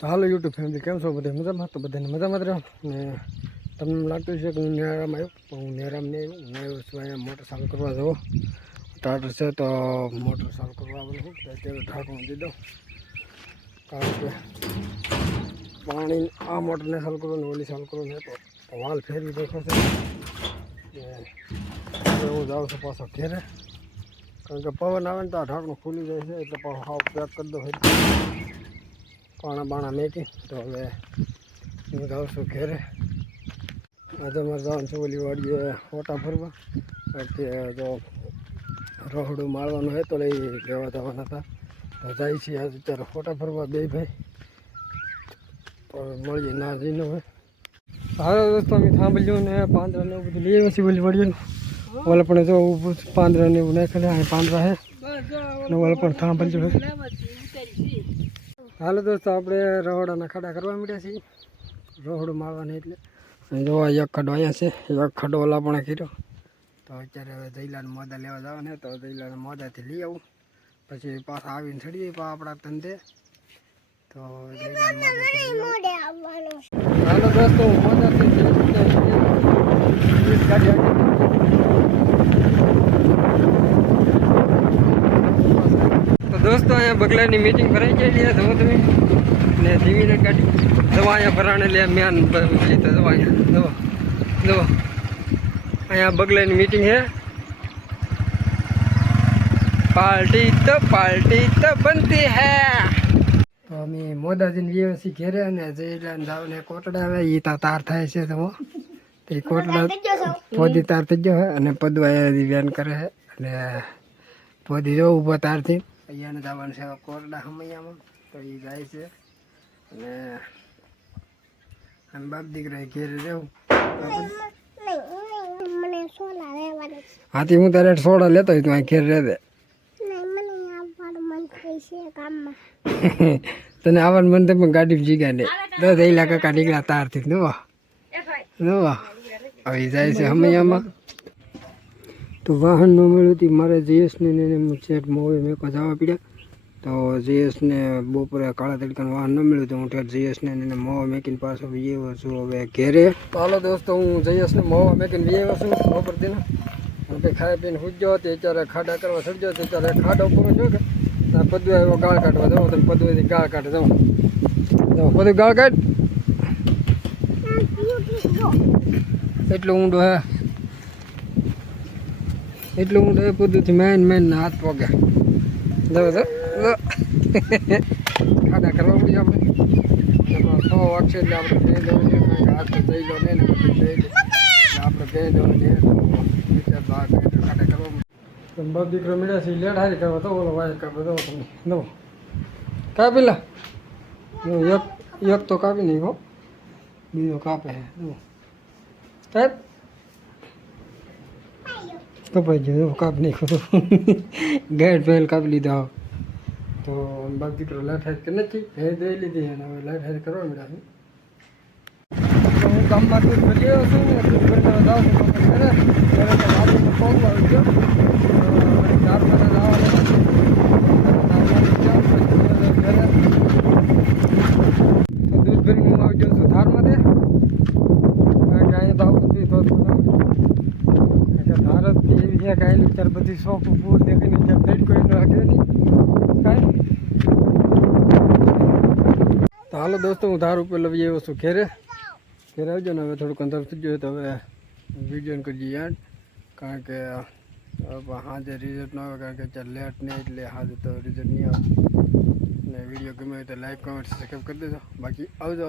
તો હાલો YouTube family, કેમ છો બધા? મજામાં? તો બધાને મજામાં જ રહો ને. તમને લાગતું છે કે હું નેરામ આવ્યો, પણ હું નેરામ નહીં આવ્યો. હું આવ્યો છું અહીંયા મોટર ચાલુ કરવા જવો. ટાટર છે તો મોટર ચાલુ કરવા આવેલું છું. તો અત્યારે ઢાંકણું દઈ દઉં, કારણ કે પાણી આ મોટરને ચાલુ કરવું ને ઓલી ચાલુ કરવું ને તો વાલ ફેરવી દેખાશે. હું જાઉં છું પાછો ઘેરે, કારણ કે પવન આવે ને તો આ ઢાંકણું ખુલી જાય છે, એટલે પાછું હાવ પેક કરી દો. પાણા બાણા મેકી તો હવે હું જાઉં છું ઘેરે. આજે મારે જવાનું છે ઓલી વાડીએ ફોટા ફરવા, કે જો રોહડું મારવાનું હોય તો લઈ લેવા જવાના હતા. તો જાય છે આજે અત્યારે ફોટા ફરવા બે ભાઈ, પણ મળીએ ના જઈને હોય. હારો દોસ્તો, અમે થાંભલ્યું ને પાંદરા ને એવું બધું લઈ આવ્યા છીએ ઓલી વાડીએ. ઓલે પણ જો પાંદરા ને એવું નાખેલા, અહીં પાંદરા હે ને ઓલે પણ થાંભલ્યું હે. હાલો દોસ્તો, આપણે રહોડાના ખાડા કરવા માંડ્યા છીએ, રોહડું મારવાની. એટલે જો એક ખડો અહીંયા છે, એક ખડો ઓલા પણ કર્યો. તો અત્યારે હવે જઈલાને મોદા લેવા જવાના, તો જઈલાને મોદાથી લઈ આવું, પછી પાછા આવીને ચડીએ આપણા ધંધે. તો હાલો દોસ્તો, મોદાથી ગાડી દોસ્તો અહીંયા બગલાની મીટિંગ ભરાઈ ગયેલી છે. જુઓ તમે ને ધીમીને ગાડી દવા અહીંયા ભરાણે લે મેન પેલી તો દવા અહીંયા દવા અહીંયા બગલાની મીટિંગ છે. પાર્ટી તો બનતી હે. તો અમે મોદાજીને વ્યવસ્થિત ઘેરે અને જઈને જાવને કોટડા આવે એ તાર થાય છે. તો એ કોટડા પોદી તાર થઈ ગયો હોય અને પદવા વ્યાન કરે છે. એટલે પોદી જો ઊભો તારથી અહીંયાને જવાનું છે કોરડા હમૈયામાં. તો એ જાય છે અને આમ બાપ દીકરા ઘેરે રહેવું. હાથી હું તારે સોડા લેતો હોય તું અહીં ઘેર રહે દે. તને આવવાનું મન પણ ગાડી જીગા ને તો દઈ કાકા નીકળ્યા તારથી નવા હવે જાય છે હમૈયામાં. તો વાહન ન મળ્યું હતું મારે જયેશને ચેક મોવે મેકો જવા પડ્યા. તો જયેશને બપોરે કાળા તડકાનું વાહન ન મળ્યું તો હું ઠેર જયેશને એને મોવા મેકીને પાછો વ્યવ છું હવે ઘેરે. તો હાલો દોસ્તો, હું જયેશને મોવા મેકીને વ્યવ છું બપોર દિન. કંઈ ખાઈ પીને સૂજ્યો હતો અત્યારે ખાડા કરવા સડ્યો હતો. અત્યારે ખાડો પૂરો થયો કે પદુ આવ્યો ગાળ કાઢવા જાઉં. તમે પદુથી ગાળ કાઢે જાઉં બધું ગાળ કાઢ. એટલું ઊંડો હે, એટલું ઊંડો એ પદુથી મેન હાથ પોગ્યા. ખાડા કરવા પડ્યા આપણે. 100 વાગશે એટલે આપણે કહી દેવું છે હાથ જઈ લો ને બધું જઈ લે આપણે કહી દેવું છે. ખાડા કરવા બાપ દીકરો મળ્યા છે લેટ હારી કરવા તો ઓલો વાય કાપે દો તમને નવો કાપી લા. એક તો કાપી નહીં હો, બીજો કાપે હે સાહેબ. કપાઈ ગયો કાપી નહીં ખોટું ગાઈડ પહેલ કાપી લીધા. તો બાપ દીકરો લાઈટ હારી કરી નથી ભેજ દઈ લીધી અને હવે લાઈટ હારી કરવા મળ્યા છે. હું ગામમાં દૂધ ભરી આવ્યો છું, દૂધ ભરીને જાઉં છું ઘરે પહોંચવા આવી ગયો. 4 મહિના આવવાના દૂધ ભરીને હું આવી ગયો છું ધારમાંથી. કારણ કે અહીંયા તો આવું બધું ધાર જ એવી છે કાંઈ વિચાર બધી શોખ પૂર દેખાઈને વિચાર તડકો એનો લાગે નહીં કાંઈ. તો હાલો દોસ્તો, હું ધાર ઉપર લઈ આવ્યો છું ઘેરે આવજો ને. હવે થોડુંક અંતર થઈ ગયું તો હવે વિડીયો કરીએ યાદ, કારણ કે સાંજે રિઝલ્ટ ન આવે, કારણ કે અત્યારે લેટ નહીં એટલે સાંજે તો રિઝલ્ટ નહીં આવે. ને વિડીયો ગમે તો લાઈક કમેન્ટ સબસ્ક્રાઈબ કરી દેજો. બાકી આવજો.